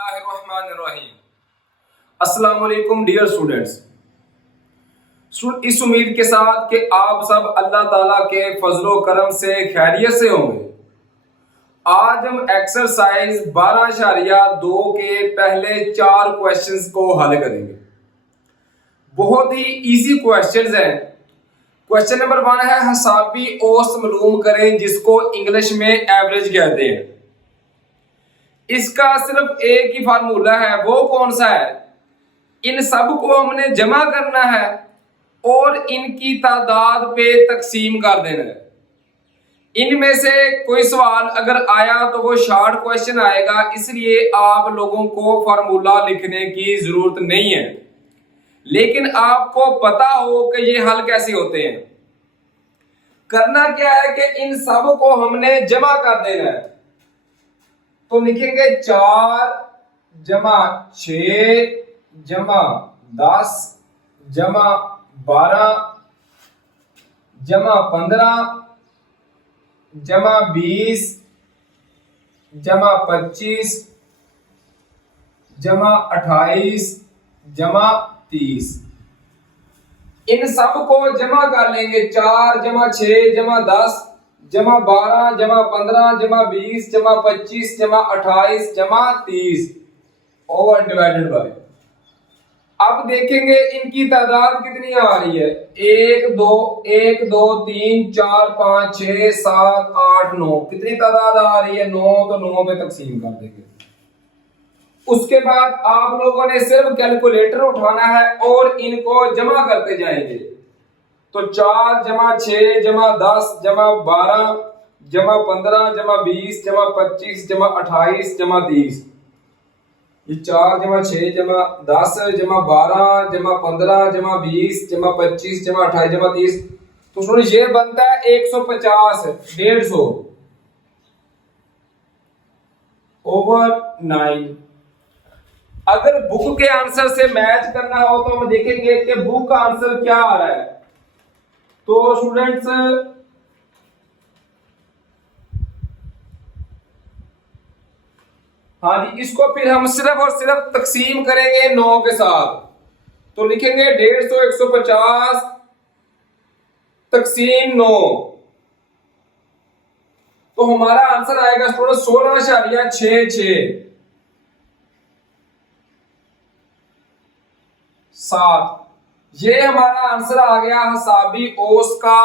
बिस्मिल्लाहिर्रहमानिर्रहीम। अस्सलाम वालेकुम डियर स्टूडेंट्स। इस उम्मीद के साथ कि आप सब अल्लाह ताला के फजलो करम से खैरियत से होंगे, आज हम एक्सरसाइज 12.2 के पहले 4 क्वेश्चंस को हल करेंगे। बहुत ही इजी क्वेश्चंस हैं। क्वेश्चन नंबर 1 है हिसाबी औसत मालूम करें जिसको इंग्लिश में एवरेज कहते हैं। इसका सिर्फ एक ही फार्मूला है, वो कौन सा है? इन सब को हमने जमा करना है और इनकी तादाद पे तकसीम कर देना है। इनमें से कोई सवाल अगर आया तो वो शॉर्ट क्वेश्चन आएगा, इसलिए आप लोगों को फार्मूला लिखने की जरूरत नहीं है, लेकिन आपको पता हो कि ये हल कैसे होते हैं। करना क्या है कि इन सब को हमने जमा कर देना है। तो लिखेंगे 4 जमा 6 जमा 10 जमा 12 जमा 15 जमा 20 जमा 25 जमा 28 जमा 30। इन सब को जमा कर लेंगे। 4 जमा 6 जमा 10 जमा 12 जमा 15 जमा 20 जमा 25 जमा 28 जमा 30 ओवर डिवाइडेड बाय। अब देखेंगे इनकी तादाद कितनी आ रही है। 1 2 1 2 3 4 5 6 7 8 9। कितनी तादाद आ रही है? 9। तो 9 पे तकसीम कर देंगे। उसके बाद आप लोगों ने सिर्फ कैलकुलेटर उठाना है और इनको जमा करते जाएंगे। तो 4 जमा 6 जमा 10 जमा 12 जमा 15 जमा 20 जमा 25 जमा 28 जमा 30। ये 4 जमा 6 जमा 10 जमा 12 जमा 15 जमा 20 जमा 25 जमा 28 जमा 30। तो सुनो, ये बनता है 150 150 ओवर 9। अगर बुक के आंसर से मैच करना हो तो हम देखेंगे कि बुक का आंसर क्या आ रहा है। तो स्टूडेंट्स, हाँ जी, इसको फिर हम सिर्फ और सिर्फ तकसीम करेंगे 9 के साथ। तो लिखेंगे 150 150 तकसीम 9। तो हमारा आंसर आएगा स्टूडेंट 16.66 7। ये हमारा आंसर आ गया हिसाबी औसत का,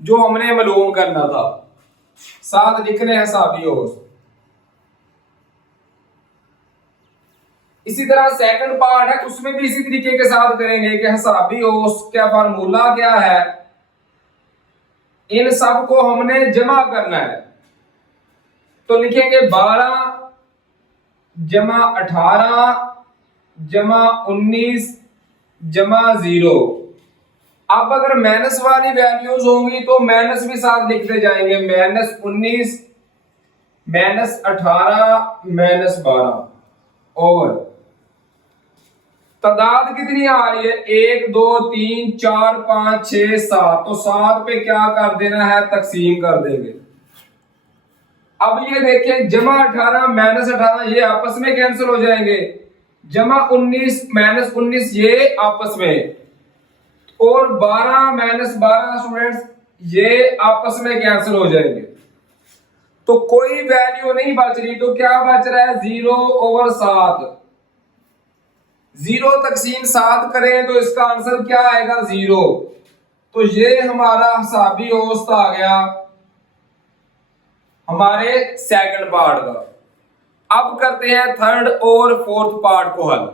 जो हमने मालूम करना था। 7 लिखने हिसाबी औसत। इसी तरह सेकंड पार्ट है, उसमें भी इसी तरीके के साथ करेंगे कि हिसाबी औसत का फार्मूला क्या है। इन सब को हमने जमा करना है। तो लिखेंगे 12 जमा 18 जमा 19 जमा 0। अब अगर माइनस वाली वैल्यूज होंगी तो माइनस भी साथ लिखते जाएंगे। -19 -18 -12 ओवर। तादाद कितनी आ रही है? 1 2 3 4 5 6 7। तो 7 पे क्या कर देना है? तकसीम कर देंगे। अब ये देखें, जमा 18 -18 ये आपस में कैंसिल हो जाएंगे। जमा 19 -19 ये आपस में, और 12 -12 स्टूडेंट्स ये आपस में कैंसिल हो जाएंगे। तो कोई वैल्यू नहीं बच रही। तो क्या बच रहा है? 0 ओवर 7। 0 तकसीम 7 करें तो इसका आंसर क्या आएगा? 0। तो ये हमारा हिसाबी औसत आ गया हमारे सेकंड पार्ट का। अब करते हैं थर्ड और फोर्थ पार्ट को हल।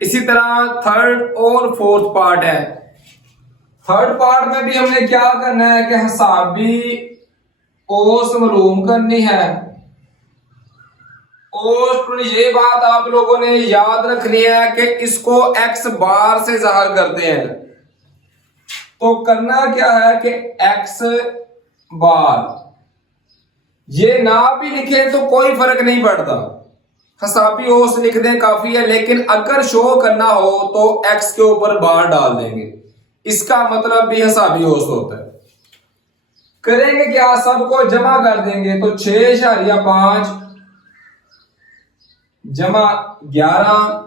इसी तरह थर्ड और फोर्थ पार्ट है। थर्ड पार्ट में भी हमने क्या करना है कि हिसाबी औसत मालूम करनी है। और ये बात आप लोगों ने याद रखनी है कि इसको x बार से जाहिर करते हैं। तो करना क्या है कि x बार, ये ना भी लिखे तो कोई फर्क नहीं पड़ता, हिसाबी औसत लिख दें काफी है। लेकिन अगर शो करना हो तो x के ऊपर बार डाल देंगे। इसका मतलब भी हिसाबी औसत होता है। करेंगे क्या, सबको जमा कर देंगे तो 6.5 जमा 11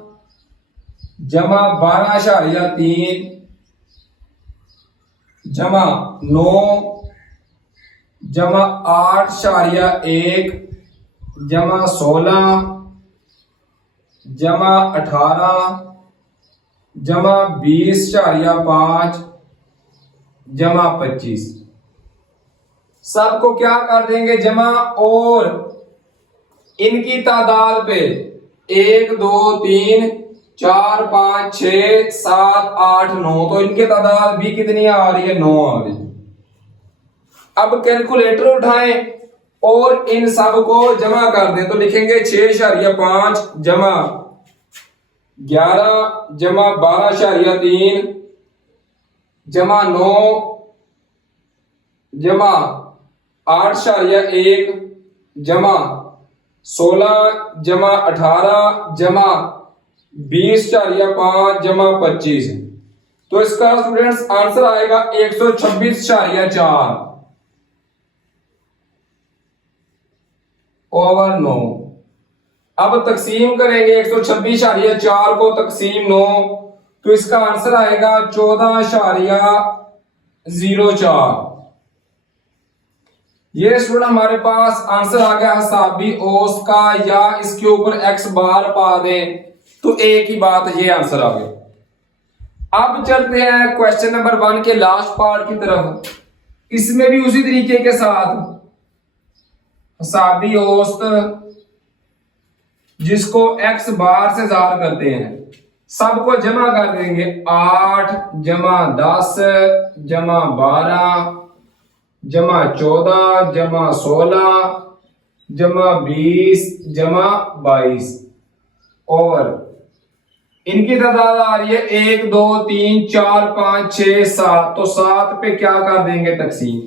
जमा 12.3 जमा 9 जमा 8.1 जमा 16 जमा 18 जमा 20.5 जमा 25। सबको क्या कर देंगे जमा, और इनकी तादाद पे 1 2 3 4 5 6 7 8 9, तो इनकी तादाद भी कितनी आ रही है, 9 आ रही है। अब कैलकुलेटर उठाएं और इन सब को जमा कर दें तो लिखेंगे 6.5 जमा 11 जमा 12.3 जमा 9 जमा 8.1 जमा 16 जमा 18 जमा 20.5 जमा 25। तो इसका स्टूडेंट्स आंसर आएगा 126.4 ओवर 9। अब तकसीम करेंगे 126.4 को तकसीम 9, तो इसका आंसर आएगा 14.04। ये स्टूडेंट हमारे पास आंसर आ गया हिसाबी औसत का, या इसके ऊपर x बार पा दें तो एक ही बात, ये आंसर आ गया। अब चलते हैं क्वेश्चन नंबर 1 के लास्ट पार्ट की तरफ। इसमें भी उसी तरीके के साथ हिसाबी औसत जिसको x बार से ज़ाहिर करते हैं, सबको जमा कर देंगे 8 जमा 10 जमा 12 जमा 14 जमा 16 जमा 20 जमा 22, और इनकी तादाद आ रही है 1 2 3 4 5 6 7, तो 7 पे क्या कर देंगे तकसीम।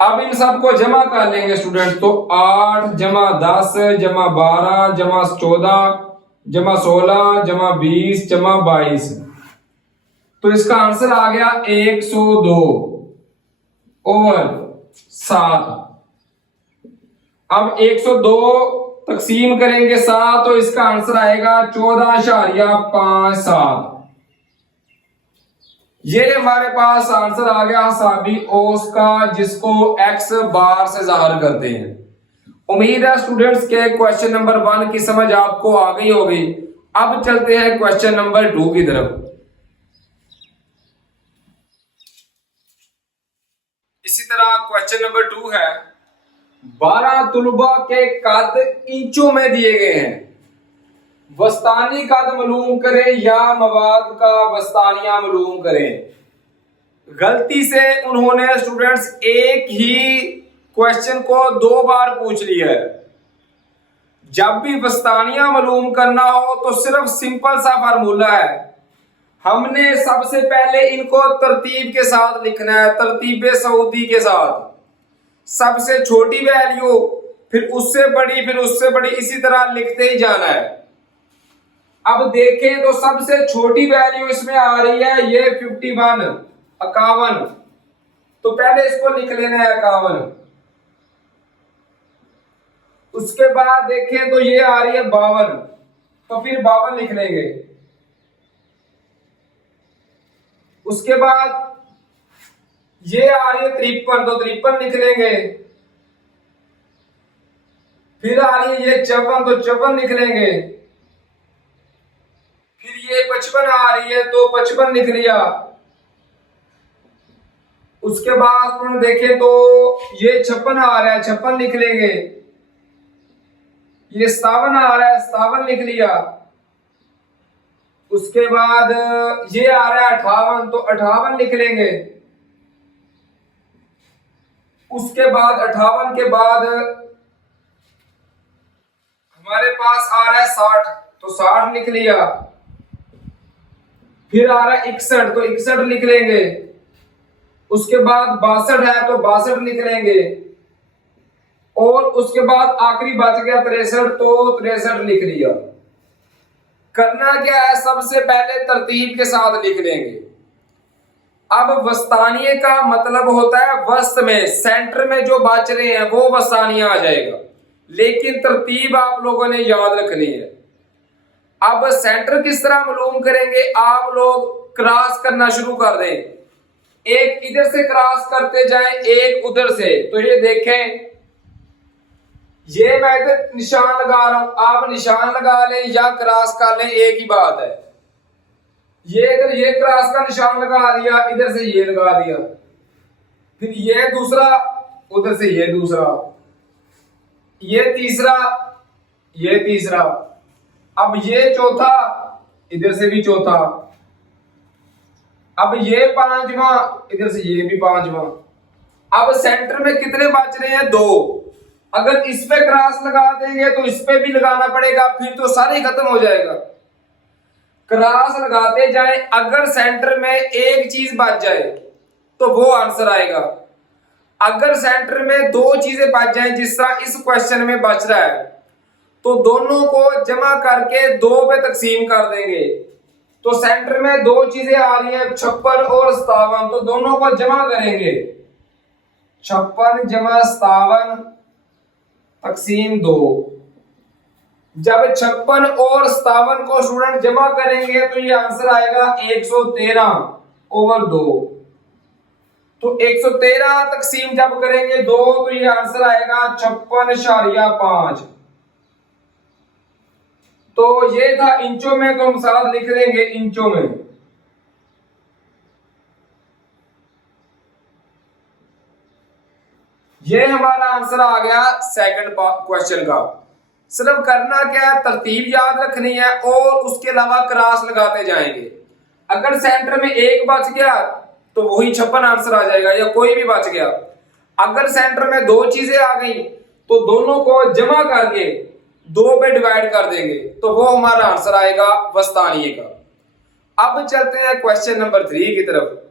अब इन सबको जमा कर लेंगे स्टूडेंट, तो 8 जमा 10 जमा 12 जमा 14 जमा 16 जमा 20 जमा 22, तो इसका आंसर आ गया 102 ओवर 7। अब 102 तकसीम करेंगे 7, तो इसका आंसर आएगा 14.57। ये हमारे पास आंसर आ गया हिसाबी औसत का, जिसको x बार से ज़ाहिर करते हैं। उम्मीद है स्टूडेंट्स के क्वेश्चन नंबर 1 की समझ आपको आ गई होगी। अब चलते हैं क्वेश्चन नंबर 2 की तरफ। इसी तरह क्वेश्चन नंबर 2 है, 12 तुलबा के कद इंचों में दिए गए हैं, वस्तानी कद मालूम करें या मवाद का वस्तानिया मालूम करें। गलती से उन्होंने स्टूडेंट्स एक ही क्वेश्चन को 2 बार पूछ लिया है। जब भी वस्तानिया मालूम करना हो तो सिर्फ सिंपल सा फार्मूला है, हमने सबसे पहले इनको तरतीब के साथ लिखना है, तरतीब सऊदी के साथ। सबसे छोटी वैल्यू, फिर उससे बड़ी, फिर उससे बड़ी, इसी तरह लिखते ही जाना है। अब देखें तो सबसे छोटी वैल्यू इसमें आ रही है ये 51, तो पहले इसको लिख लेना है 51। उसके बाद देखें तो ये आ रही है 52, तो फिर 52 लिख लेंगे। उसके बाद ये आ रही है 53, तो 53 लिख लेंगे। फिर आ रही है ये 54, तो 54 लिख लेंगे। फिर ये 55 आ रही है, तो 55 लिख लिया। उसके बाद देखें तो ये 56 आ रहा है, 56 लिख लेंगे। ये 57 आ रहा है, 57 लिख लिया। उसके बाद ये आ रहा है 58, तो 58 लिख लेंगे। उसके बाद 58 के बाद हमारे पास आ रहा है 60, तो 60 लिख लिया। फिर आ रहा है 61, तो 61 लिख लेंगे। उसके बाद 62 है, तो 62 लिख लेंगे। और उसके बाद आखिरी बच गया 63, तो 63 लिख लिया। करना क्या है, सबसे पहले तरतीब के साथ लिख लेंगे। अब वस्तानिये का मतलब होता है वस्त में, सेंटर में जो बच रहे हैं वो वस्तानिया आ जाएगा, लेकिन तरतीब आप लोगों ने याद रखनी है। अब सेंटर किस तरह मालूम करेंगे, आप लोग क्रॉस करना शुरू कर दें, एक इधर से क्रॉस करते जाएं, एक उधर से। तो ये देखें, ये मैं इधर निशान लगा रहा हूं, आप निशान लगा लें या क्रॉस कर लें, एक ही बात है। ये इधर ये क्रॉस का निशान लगा दिया, इधर से ये लगा दिया, फिर ये दूसरा, उधर से ये दूसरा, ये तीसरा, ये तीसरा, अब ये चौथा, इधर से भी चौथा, अब ये पांचवा, इधर से ये भी पांचवा। अब सेंटर में कितने बच रहे हैं, दो। अगर इस पे क्रॉस लगा देंगे तो इस पे भी लगाना पड़ेगा, फिर तो सारे खत्म हो जाएगा। क्रॉस लगाते जाएं, अगर सेंटर में एक चीज बच जाए तो वो आंसर आएगा। अगर सेंटर में दो चीजें बच जाएं, जिस तरह इस क्वेश्चन में बच रहा है, तो दोनों को जमा करके दो पे तकसीम कर देंगे। तो सेंटर में दो चीजें आ रही हैं, 56 और 57, तो दोनों को जमा करेंगे, 56 जमा 57 तकसीम 2। जब 56 और 57 को स्टूडेंट जमा करेंगे तो ये आंसर आएगा 113/2। तो 113 तकसीम जब करेंगे 2 तो ये आंसर आएगा 56.5। तो ये था इंचों में, तो हम साथ लिख देंगे इंचों में। ये हमारा आंसर आ गया सेकंड क्वेश्चन का। सिर्फ करना क्या है, तरतीब याद रखनी है और उसके अलावा क्रॉस लगाते जाएंगे। अगर सेंटर में एक बच गया तो वही 56 आंसर आ जाएगा, या कोई भी बच गया। अगर सेंटर में दो चीजें आ गई तो दोनों को जमा करके 2 पे डिवाइड कर देंगे, तो वो हमारा आंसर आएगा वस्तानिये का। अब चलते हैं क्वेश्चन नंबर 3 की तरफ।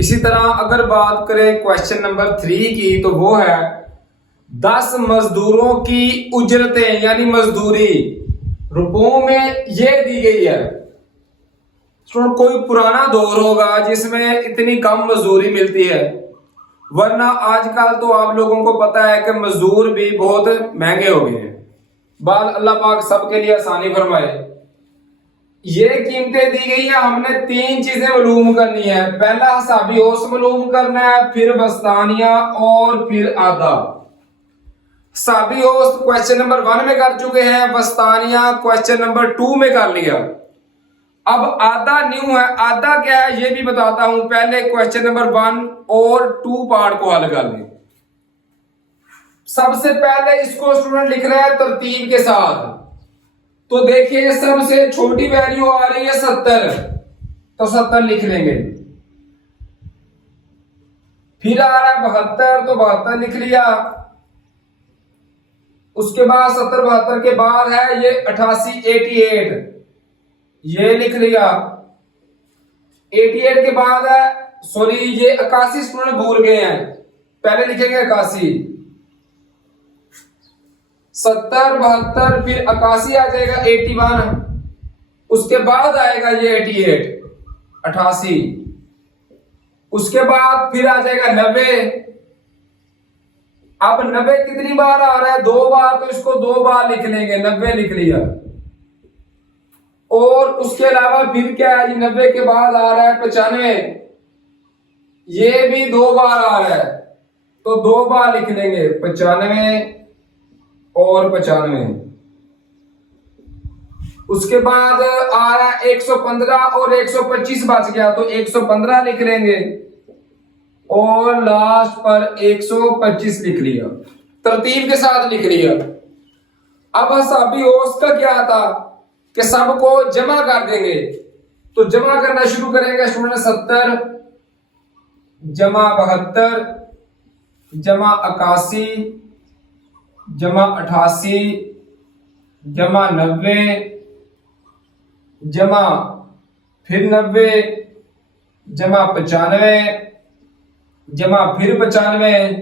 इसी तरह अगर बात करें क्वेश्चन नंबर 3 की, तो वो है 10 मजदूरों की उजरतें यानी मजदूरी रुपयों में ये दी गई है। कोई पुराना दौर होगा जिसमें इतनी कम मजदूरी मिलती है, वरना आजकल तो आप लोगों को पता है कि मजदूर भी बहुत महंगे हो गए हैं। बात अल्लाह पाक सबके लिए आसानी फरमाए। ये कीमतें दी गई है, हमने 3 चीजें मालूम करनी है। पहला हिसाबी औसत मालूम करना है, फिर वस्तानिया और फिर आधा। हिसाबी औसत क्वेश्चन नंबर 1 में कर चुके हैं, वस्तानिया क्वेश्चन नंबर 2 में कर लिया। अब आधा न्यू है। आधा क्या है ये भी बताता हूं, पहले क्वेश्चन नंबर 1 और 2 पार्ट को हल कर लें। सबसे पहले इसको स्टूडेंट लिख रहे हैं तरतीब के साथ। तो देखिए सबसे छोटी वैल्यू आ रही है 70, तो 70 लिख लेंगे। फिर आ रहा है 72, तो 72 लिख लिया। उसके बाद 70 72 के बाद है ये 88 88, ये लिख लिया। 88 के बाद है, सॉरी ये 81 स्टूडेंट भूल गए हैं, पहले लिखेंगे 81। 70 72 फिर 81 आ जाएगा 81, उसके बाद आएगा ये 88 88, उसके बाद फिर आ जाएगा 90। अब 90 कितनी बार आ रहा है, 2 बार, तो इसको 2 बार लिख लेंगे, 90 लिख लिया। और उसके अलावा फिर क्या है, 90 के बाद आ रहा है 95, ये भी 2 बार आ रहा है, तो 2 बार लिख लेंगे, 95 और 95। उसके बाद आ रहा है 115 और 125 बच गया, तो 115 लिख लेंगे और लास्ट पर 125 लिख लिया, तरतीब के साथ लिख लिया। अब हिसाबी औसत का क्या था कि सबको जमा कर देंगे, तो जमा करना शुरू करेंगे स्टूडेंट। 70 जमा 72 जमा 81 जमा 88 जमा 90 जमा फिर 90 जमा 95 जमा फिर 95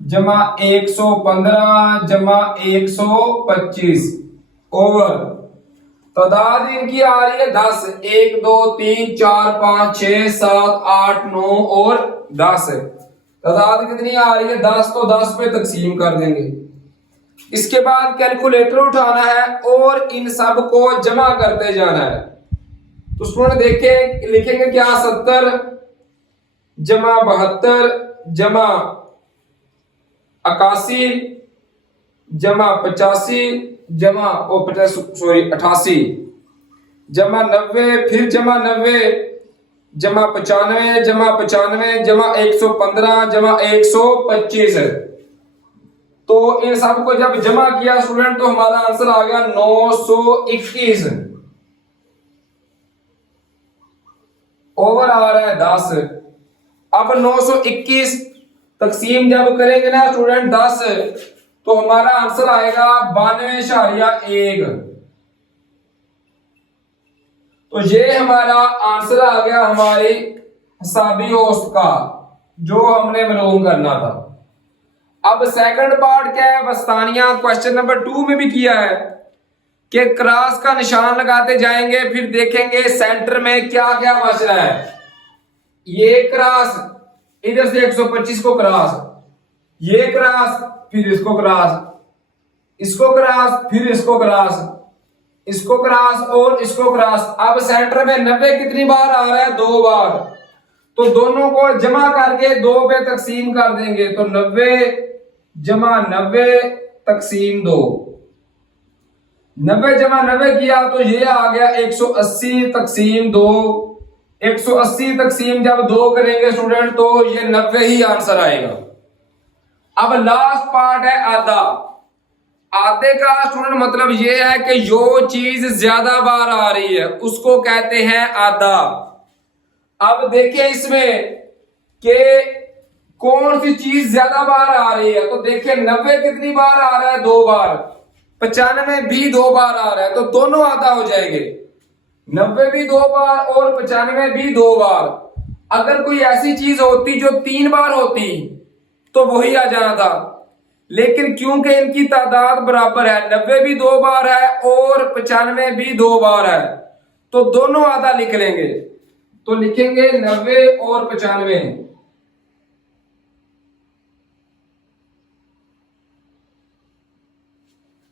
जमा 115 जमा 125 ओवर। तादाद इनकी आ रही है 10, 1 2 3 4 5 6 7 8 9 और 10। तादाद कितनी आ रही है 10, तो 10 पे तकसीम कर देंगे। इसके बाद कैलकुलेटर उठाना है और इन सब को जमा करते जाना है। तो स्टूडेंट देखें, लिखेंगे क्या, 70 जमा 72 जमा 81 जमा 85 जमा 88 जमा 90 फिर जमा 90 जमा 95 जमा 95 जमा 115 जमा 125। तो इन सब को जब जमा किया स्टूडेंट तो हमारा आंसर आ गया 921। ओवर आ रहा है 10। अब 921 तकसीम जब करेंगे ना स्टूडेंट 10, तो हमारा आंसर आएगा 92.1। तो ये हमारा आंसर आ गया हमारी हिसाबी औसत का, जो हमने मालूम करना था। अब सेकंड पार्ट क्या है, वस्तानिया क्वेश्चन नंबर 2 में भी किया है कि क्रॉस का निशान लगाते जाएंगे, फिर देखेंगे सेंटर में क्या क्या बच रहा है। ये क्रॉस, इधर से 125 को क्रॉस, ये क्रॉस, फिर इसको क्रॉस, इसको क्रॉस, फिर इसको क्रॉस, इसको क्रॉस और इसको क्रॉस। अब सेंटर में 90 कितनी बार आ रहा है, 2 बार। तो दोनों को जमा करके 2 पे तकसीम कर देंगे। तो 90 जमा 90 तकसीम 2, 90 जमा 90 किया तो ये आ गया 180 तकसीम 2। 180 तकसीम जब 2 करेंगे स्टूडेंट तो ये 90 ही आंसर आएगा। अब लास्ट पार्ट है आधा। आधे का स्टूडेंट मतलब ये है कि जो चीज ज्यादा बार आ रही है उसको कहते हैं आधा। अब देखिए इसमें कि कौन सी चीज ज्यादा बार आ रही है। तो देखिए 90 कितनी बार आ रहा है, 2 बार। 95 भी 2 बार आ रहा है, तो दोनों आधा हो जाएंगे। 90 भी 2 बार और 95 भी 2 बार। अगर कोई ऐसी चीज होती जो 3 बार होती तो वही आ जाना था, लेकिन क्योंकि इनकी तादाद बराबर है, 90 भी 2 बार है और 95 भी 2 बार है, तो दोनों आधा लिख लेंगे। तो लिखेंगे 90 और 95।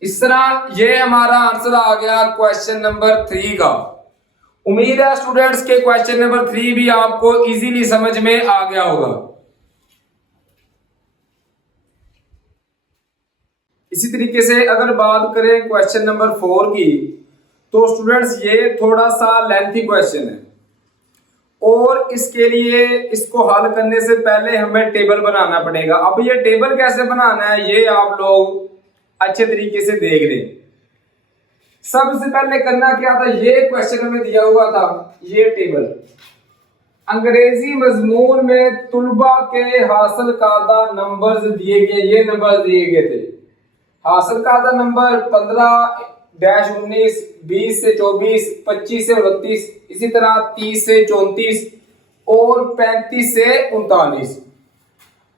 इस तरह ये हमारा आंसर आ गया क्वेश्चन नंबर 3 का। उम्मीद है स्टूडेंट्स के क्वेश्चन नंबर 3 भी आपको इजीली समझ में आ गया होगा। इसी तरीके से अगर बात करें क्वेश्चन नंबर 4 की, तो स्टूडेंट्स ये थोड़ा सा लेंथी क्वेश्चन है और इसके लिए इसको हल करने से पहले हमें टेबल बनाना पड़ेगा। अब ये टेबल कैसे बनाना है ये आप लोग अच्छे तरीके से देख लें। सबसे पहले करना क्या था, ये क्वेश्चन हमें दिया हुआ था, ये टेबल अंग्रेजी मजमून में तुलबा के हासिल करदा नंबर्स दिए गए, ये नंबर दिए गए थे। हासिल करदा नंबर 15-19, 20 से 24, 25 से 29, इसी तरह 30 से 34 और 35 से 39।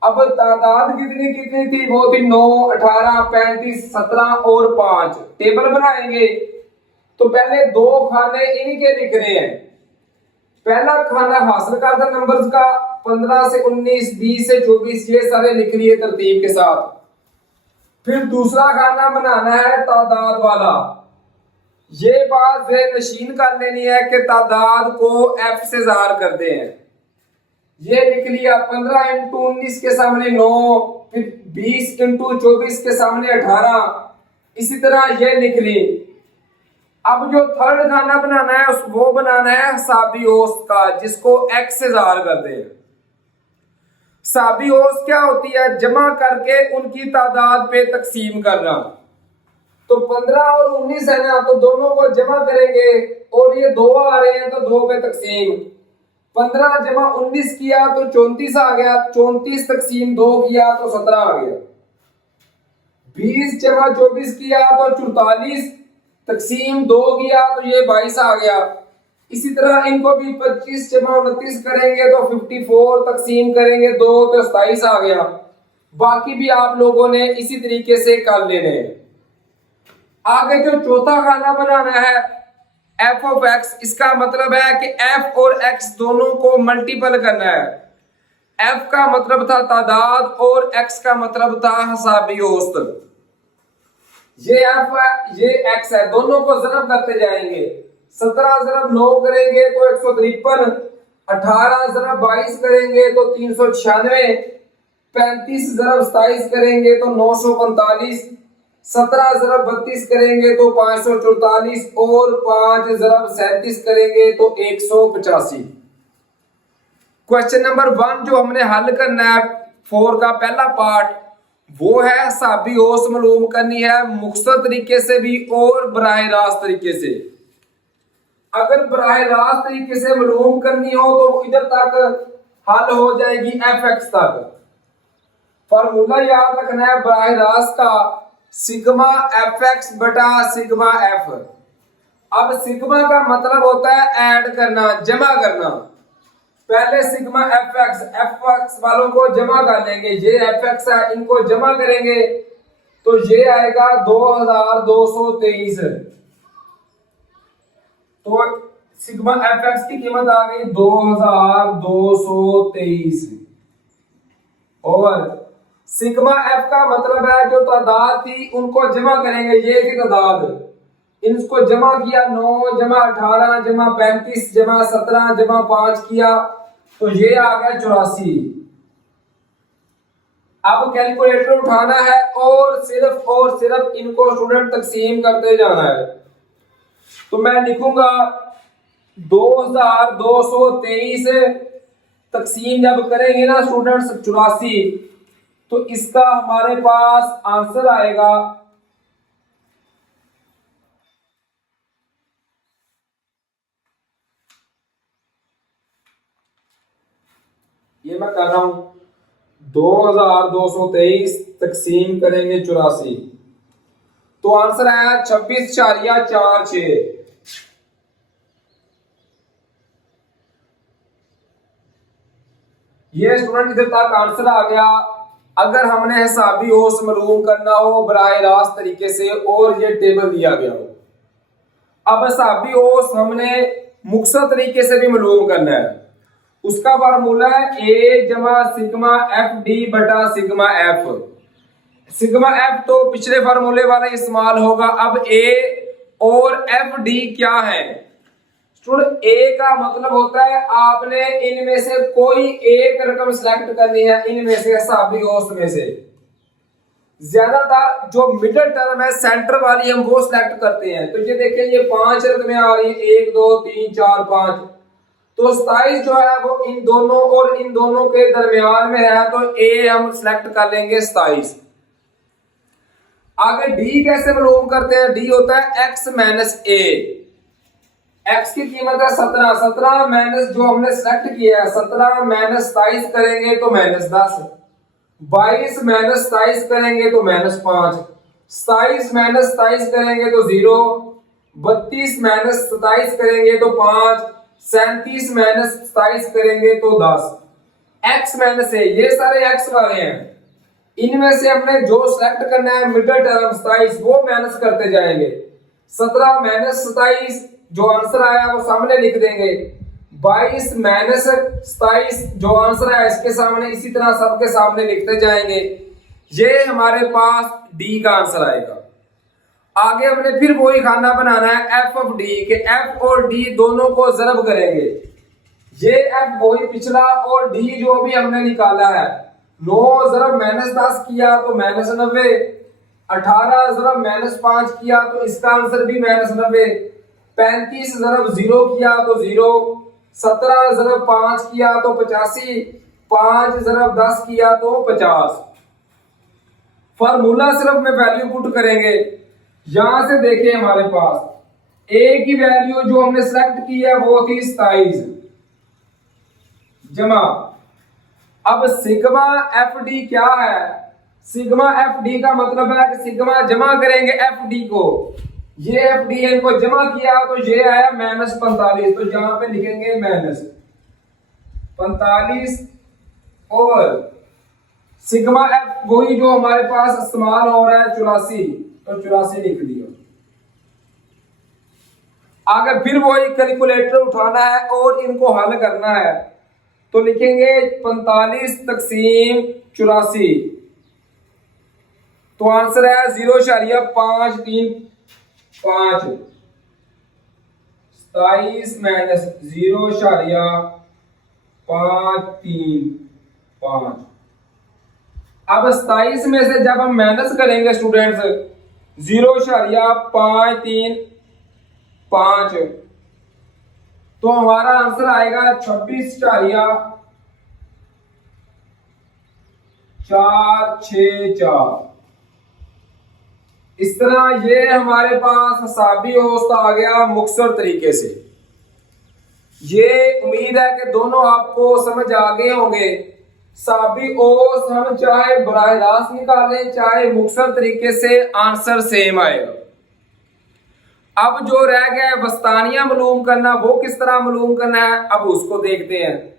अब तादाद कितनी कितनी थी, वो थी 9, 18, 35, 17 और 5। टेबल बनाएंगे तो पहले 2 खाने इनके लिख रहे हैं। पहला खाना हासिल करदा नंबर्स का 15 से 19, 20 से 24, ये सारे लिख लिए तरतीब के साथ। फिर दूसरा खाना बनाना है तादाद वाला। ये बात नशीन कर लेनी है कि तादाद को F से ज़ाहिर करते हैं। ये लिख लिया 15 × 19 के सामने 9, फिर 20 × 24 के सामने 18, इसी तरह ये लिख ली। अब जो थर्ड खाना बनाना है वो बनाना है हिसाबी औसत का, जिसको X से ज़ाहिर करते हैं। हिसाबी औसत क्या होती है, जमा करके उनकी तादाद पे तकसीम करना। तो 15 और 19 है ना, तो दोनों को जमा करेंगे और ये 2 आ रहे हैं तो 2 पे तकसीम। 15 जमा 19 किया तो 34 आ गया, 34 तकसीम 2 किया तो 17 आ गया। 20 जमा 24 किया तो 44 तकसीम 2 किया तो ये 22 आ गया। इसी तरह इनको भी 25 जमा 29 करेंगे तो 54 तकसीम करेंगे 2 तो 27 आ गया। बाकी भी आप लोगों ने इसी तरीके से कर लेने हैं। आगे जो चौथा खाना बनाना है एफ ऑफ एक्स, इसका मतलब है कि एफ और एक्स दोनों को मल्टीपल करना है। एफ का मतलब था तादाद और एक्स का मतलब था हिसाबी औसत। ये एफ है, ये एक्स है, दोनों को जरब करते जाएंगे। 17 जरब 9 करेंगे तो 153, 18 जरब 22 करेंगे तो 396, 35 जरब 27 करेंगे तो 945, 17 जरब 32 करेंगे तो 544 और 5 जरब 37 करेंगे तो 185। क्वेश्चन नंबर 1 जो हमने हल करना है 4 का पहला पार्ट, वो है हिसाबी औसत मालूम करनी है मुख्तसर तरीके से भी और बराह रास्त तरीके से। अगर बराह रास्त तरीके से मालूम करनी हो तो इधर तक हल हो जाएगी एफ एक्स तक। फॉर्मूला याद रखना है बराह रास्त का, सिग्मा एफ एक्स बटा सिग्मा एफ। अब सिग्मा का मतलब होता है ऐड करना, जमा करना। पहले सिग्मा एफ एक्स वालों को जमा कर लेंगे, ये एफ एक्स है, इनको जमा करेंगे तो ये आएगा 2223। तो सिग्मा एफ एक्स की कीमत आ गई 2223। और सिग्मा एफ का मतलब है जो तादाद थी उनको जमा करेंगे, ये थी तादाद, इनको जमा किया 9 जमा 18 जमा 35 जमा 17 जमा 5 किया तो ये आ गया 84। अब कैलकुलेटर उठाना है और सिर्फ इनको स्टूडेंट तकसीम करते जाना है। तो मैं लिखूंगा 2223 तकसीम जब करेंगे ना स्टूडेंट्स 84, तो इसका हमारे पास आंसर आएगा ये मैं कर रहा हूं 2223 तकसीम करेंगे 84 तो आंसर आया 26.46। ये स्टूडेंट इधर तक आंसर आ गया। अगर हमने हिसाबी औसत मालूम करना हो बराह रास्त तरीके से और ये टेबल दिया गया हो, अब हिसाबी औसत हमने मुख्तसर तरीके से भी मालूम करना है। उसका फार्मूला है ए जमा सिग्मा एफ डी बटा सिग्मा एफ। सिग्मा एफ तो पिछले फार्मूले वाला इस्तेमाल होगा। अब ए और एफ डी क्या है स्टूडेंट? ए का मतलब होता है आपने इनमें से कोई एक रकम सिलेक्ट करनी है, इनमें से हिसाबी औसत में से। ज्यादातर जो मिडिल टर्म है सेंटर वाली हम वो सिलेक्ट करते हैं। तो ये देखिए ये 5 रकमें आ रही है, 1 2 3 4 5, तो 27 जो है वो इन दोनों और इन दोनों के दरमियान में है, तो ए हम सिलेक्ट कर लेंगे 27। आगे डी कैसे मालूम करते हैं? डी होता है एक्स माइनस ए। एक्स की कीमत है 17, 17 माइनस जो हमने सिलेक्ट किया है 17 माइनस 27 करेंगे तो माइनस 10, 22 माइनस 27 करेंगे तो माइनस 5, 27 माइनस 27 करेंगे तो 0, 32 माइनस 27 करेंगे तो 5, 37 माइनस 27 करेंगे तो 10। एक्स माइनस ए, ये सारे एक्स वाले हैं, इनमें से हमने जो सिलेक्ट करना है मिडिल टर्म 27 वो माइनस करते जाएंगे। 17 माइनस 27 जो आंसर आया वो सामने लिख देंगे, 22 माइनस 27 जो आंसर आया इसके सामने, इसी तरह सबके सामने लिखते जाएंगे। ये हमारे पास डी का आंसर आएगा। आगे हमने फिर वही खाना बनाना है एफ ऑफ डी के एफ और डी दोनों को जरब करेंगे। ये एफ वही पिछला और डी जो भी हमने निकाला है, 9 जरब माइनस 10 किया तो माइनस 90, 18 जरब माइनस 5 किया तो इसका आंसर भी माइनस 90, 35 जरब 0 किया तो 0, 17 जरब 5 किया तो 85, 5 जरब 10 किया तो 50। फॉर्मूला सिर्फ में वैल्यू पुट करेंगे। यहां से देखिए हमारे पास ए की वैल्यू जो हमने सिलेक्ट की है वो थी 27 जमा, अब सिग्मा एफ डी क्या है? सिग्मा एफ डी का मतलब है कि सिग्मा जमा करेंगे एफ डी को, ये एफ डी इनको जमा किया तो ये आया माइनस 45, तो यहां पे लिखेंगे माइनस 45 और सिग्मा एफ वही जो हमारे पास इस्तेमाल हो रहा है 84, तो 84 लिख दिया। आगे फिर वही कैलकुलेटर उठाना है और इनको हल करना है। तो लिखेंगे 45 तकसीम 84, तो आंसर है 0.535। 27 माइनस 0.535। अब 27 में से जब हम माइनस करेंगे स्टूडेंट्स 0.535, तो हमारा आंसर आएगा 26.464। इस तरह ये हमारे पास हिसाबी औसत आ गया मुख्तसर तरीके से। ये उम्मीद है कि दोनों आपको समझ आ गए होंगे। हिसाबी औसत हम चाहे बराह रास्त निकालें चाहे मुख्तसर तरीके से, आंसर सेम आएगा। अब जो रह गया है वस्तानिया मालूम करना, वो किस तरह मालूम करना है, अब उसको देखते हैं।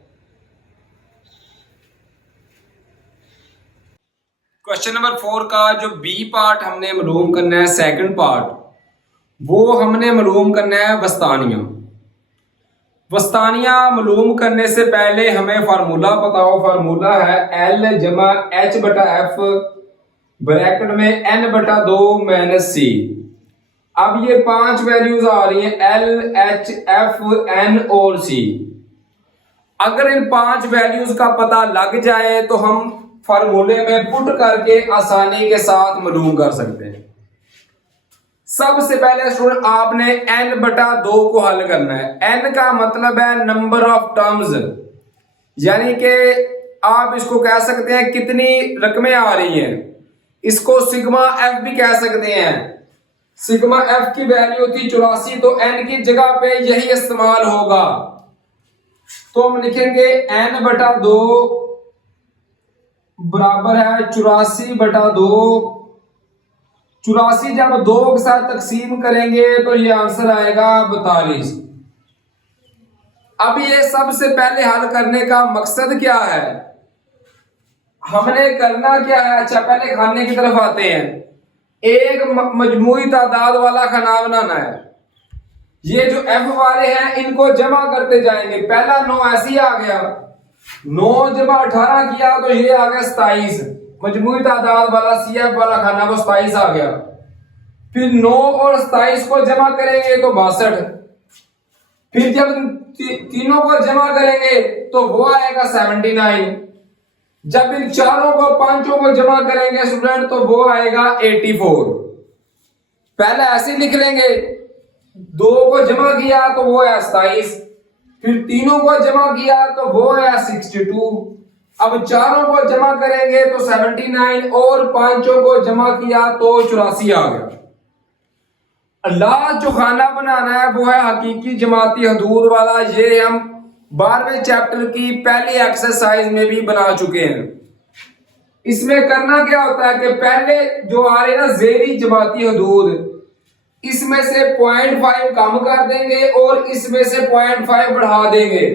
क्वेश्चन नंबर 4 का जो बी पार्ट हमने मालूम करना है, सेकंड पार्ट, वो हमने मालूम करना है वस्तानिया। वस्तानिया मालूम करने से पहले हमें फार्मूला पता हो। फार्मूला है L जमा H बटा F ब्रैकेट में N बटा 2 माइनस C। अब ये 5 वैल्यूज आ रही हैं L, H, F, N और C। अगर इन 5 वैल्यूज का पता लग जाए तो हम फार्मूले में पुट करके आसानी के साथ मालूम कर सकते हैं। सबसे पहले स्टूडेंट आपने n बटा 2 को हल करना है। n का मतलब है नंबर ऑफ टर्म्स, यानी कि आप इसको कह सकते हैं कितनी रकमें आ रही हैं। इसको सिग्मा f भी कह सकते हैं। सिग्मा f की वैल्यू थी 84, तो n की जगह पे यही इस्तेमाल होगा। तो हम लिखेंगे n बटा 2 बराबर है 84 बटा 2। 84 जब 2 के साथ तकसीम करेंगे तो ये आंसर आएगा 42। अब ये सबसे पहले हल करने का मकसद क्या है, हमने करना क्या है। अच्छा, पहले खाने की तरफ आते हैं। एक मजमूई तादाद वाला खाना बनाना है। ये जो f वाले हैं इनको जमा करते जाएंगे। पहला 9 ऐसे ही आ गया, 9 जमा 18 किया तो ये आ गया 27। मजमूई तादाद वाला CF वाला खाना वो 27 आ गया। फिर 9 और 27 को जमा करेंगे तो 62। फिर जब तीनों को जमा करेंगे तो वो आएगा 79। जब इन चारों को पांचों को जमा करेंगे स्टूडेंट तो वो आएगा 84। पहले ऐसे लिख लेंगे, 2 को जमा किया तो वो है 27, फिर तीनों को जमा किया तो वो है 62। अब चारों को जमा करेंगे तो 79 और पांचों को जमा किया तो 84 आ गया। लास्ट जो खाना बनाना है वो है हकीकी जमाती हदूद वाला। ये हम 12वें चैप्टर की पहली एक्सरसाइज में भी बना चुके हैं। इसमें करना क्या होता है कि पहले जो आ रहे ना ज़ेरी जमाती हदूद, इसमें से 0.5 कम कर देंगे और इसमें से 0.5 बढ़ा देंगे।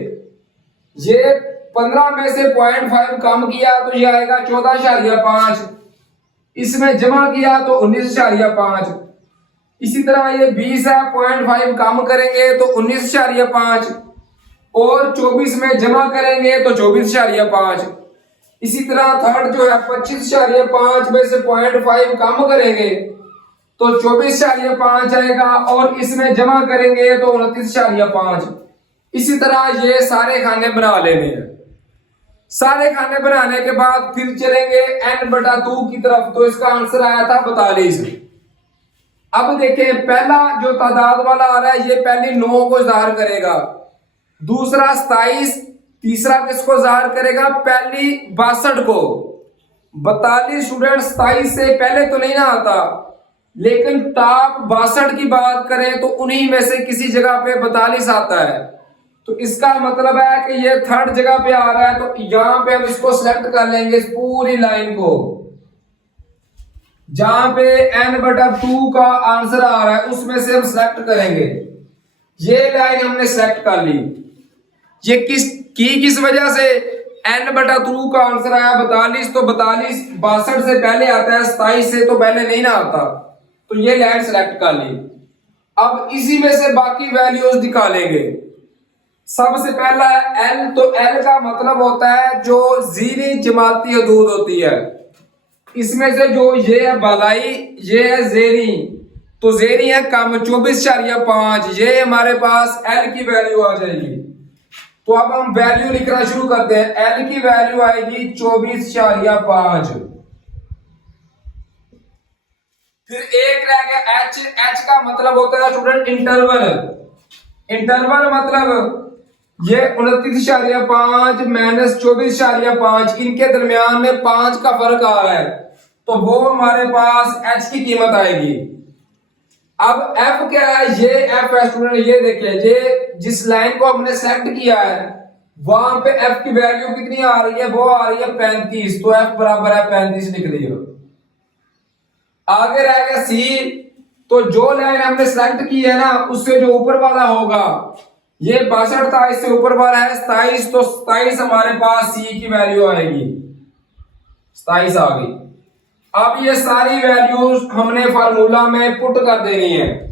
ये 15 में से 0.5 कम किया तो ये आएगा 14.5। इसमें जमा किया तो 19.5। इसी तरह ये 20 है, 0.5 कम करेंगे तो 19.5 और 24 में जमा करेंगे तो 24.5। इसी तरह थर्ड जो है 25.5 में से 0.5 कम करेंगे तो 24.5 आएगा और इसमें जमा करेंगे तो 29.5। इसी तरह ये सारे खाने बना लेने हैं। सारे खाने बनाने के बाद फिर चलेंगे n बटा 2 की तरफ। तो इसका आंसर आया था 42। अब देखें, पहला जो तादाद वाला आ रहा है ये पहली 9 को ज़ाहिर करेगा, दूसरा 27, तीसरा किसको ज़ाहिर करेगा, पहली 62 को। 42 स्टूडेंट 27 से पहले तो नहीं ना आता, लेकिन टॉप 62 की बात करें तो उन्हीं में से किसी जगह पे 42 आता है। तो इसका मतलब है कि ये थर्ड जगह पे आ रहा है। तो यहां पे हम इसको सिलेक्ट कर लेंगे, इस पूरी लाइन को, जहां पे n बटा 2 का आंसर आ रहा है उसमें से हम सिलेक्ट करेंगे। ये लाइन हमने सिलेक्ट कर ली। ये किस वजह से, n बटा 2 का आंसर आया 42, तो 42 62 से पहले आता है, 27 से तो पहले नहीं ना आता। तो ये लाइन सिलेक्ट कर ली। अब इसी में से बाकी वैल्यूज निकालेंगे। सबसे पहला है एल, तो एल का मतलब होता है जो जीरी जमाती हदूद होती है। इसमें से जो ये है बालाई, ये है जेरी, तो जेरी है कम 24.5, ये हमारे पास एल की वैल्यू आ जाएगी। तो अब हम वैल्यू लिखना शुरू करते हैं। एल की वैल्यू आएगी 24.5। फिर एक रह गया एच। एच का मतलब होता है स्टूडेंट इंटरवल। इंटरवल मतलब ये 29.5 माइनस 24.5, इनके दरमियान में 5 का फर्क आ रहा है, तो वो हमारे पास एच की कीमत आएगी। अब एफ क्या है? ये एफ है स्टूडेंट, ये देखिए, ये जिस लाइन को हमने सेलेक्ट किया है वहां पे एफ की वैल्यू कितनी आ रही है? वो आ रही है 35, तो एफ बराबर है 35 लिख लीजिए। आगे रह गया सी, तो जो लाइन हमने सेलेक्ट की है ना उससे जो ऊपर वाला होगा, ये 62 था, इससे ऊपर वाला है 27, तो 27 हमारे पास सी की वैल्यू आएगी, 27 आ गई। अब ये सारी वैल्यूज हमने फार्मूला में पुट कर देनी है।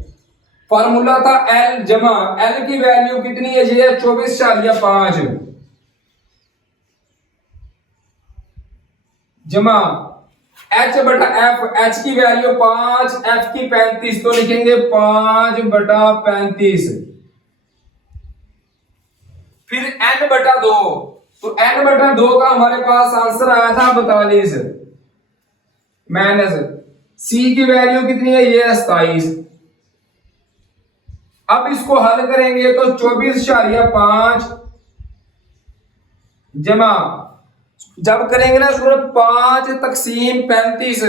फार्मूला था एल जमा, एल की वैल्यू कितनी है? ये 24.5 जमा एच बटा एफ, एच की वैल्यू 5, एफ की 35, तो लिखेंगे 5/35। फिर एन बटा 2, तो एन बटा 2 का हमारे पास आंसर आया था 42 माइनस सी की वैल्यू कितनी है? ये 27। अब इसको हल करेंगे तो 24.5 जमा, जब करेंगे ना स्टूडेंट 5 तकसीम 35,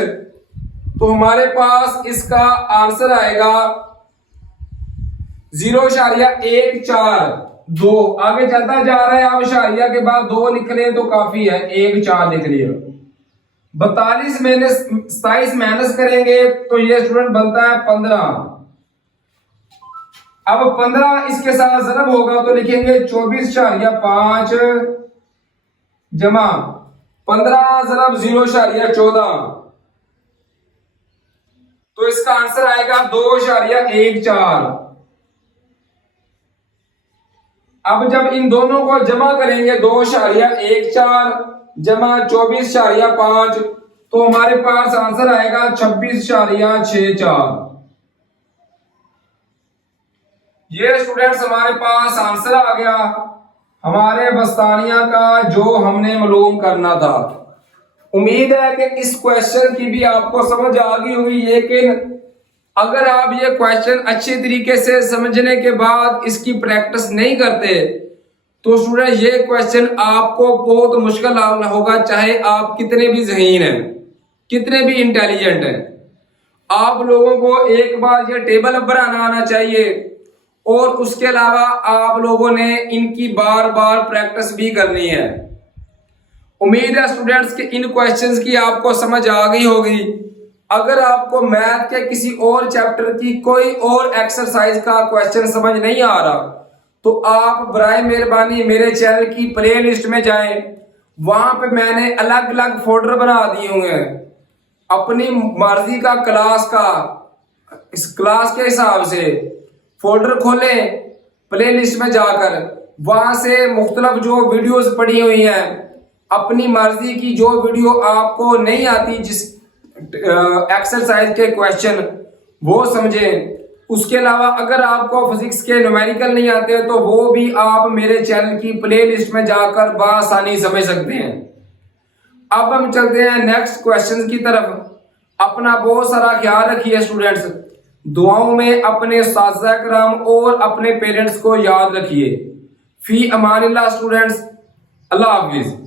तो हमारे पास इसका आंसर आएगा 0.142। आगे चलता जा रहा है, आप शारिया के बाद 2 लिख लें तो काफी है, 1.4 लिख लिया। 42 में 27 माइनस करेंगे तो ये स्टूडेंट बनता है 15। अब 15 इसके साथ ज़रब होगा तो लिखेंगे 24.5 जमा 15 ज़रब 0.14, तो इसका आंसर आएगा 2.14। अब जब इन दोनों को जमा करेंगे 2.14 जमा 24.5, तो हमारे पास आंसर आएगा 26.64। ये स्टूडेंट्स हमारे पास आंसर आ गया हमारे बस्तानिया का जो हमने मालूम करना था। उम्मीद है कि इस क्वेश्चन की भी आपको समझ आ गई होगी, लेकिन अगर आप ये क्वेश्चन अच्छे तरीके से समझने के बाद इसकी प्रैक्टिस नहीं करते तो स्टूडेंट ये क्वेश्चन आपको बहुत मुश्किल होगा, चाहे आप कितने भी ज़हीन हैं, कितने भी इंटेलिजेंट हैं। आप लोगों को एक बार ये टेबल बनाना आना चाहिए और उसके अलावा आप लोगों ने इनकी बार बार प्रैक्टिस भी करनी है। उम्मीद है स्टूडेंट्स कि इन क्वेश्चंस की आपको समझ आ गई होगी। अगर आपको मैथ के किसी और चैप्टर की कोई और एक्सरसाइज का क्वेश्चन समझ नहीं आ रहा तो आप बराए मेहरबानी मेरे चैनल की प्ले लिस्ट में जाएं, वहां पे मैंने अलग अलग फोल्डर बना दिए होंगे अपनी मर्जी का क्लास का, इस क्लास के हिसाब से फोल्डर खोलें, प्ले लिस्ट में जाकर वहां से मुख्तलिफ जो वीडियोस पड़ी हुई हैं, अपनी मर्जी की जो वीडियो आपको नहीं आती, जिस एक्सरसाइज के क्वेश्चन वो समझें। उसके अलावा अगर आपको फिजिक्स के न्यूमेरिकल नहीं आते तो वो भी आप मेरे चैनल की प्ले लिस्ट में जाकर बआसानी समझ सकते हैं। अब हम चलते हैं नेक्स्ट क्वेश्चन की तरफ। अपना बहुत सारा ख्याल रखिए स्टूडेंट्स, दुआओं में अपने उस्ताद कराम और अपने पेरेंट्स को याद रखिए। फी अमानिल्लाह स्टूडेंट्स, अल्लाह हाफिज।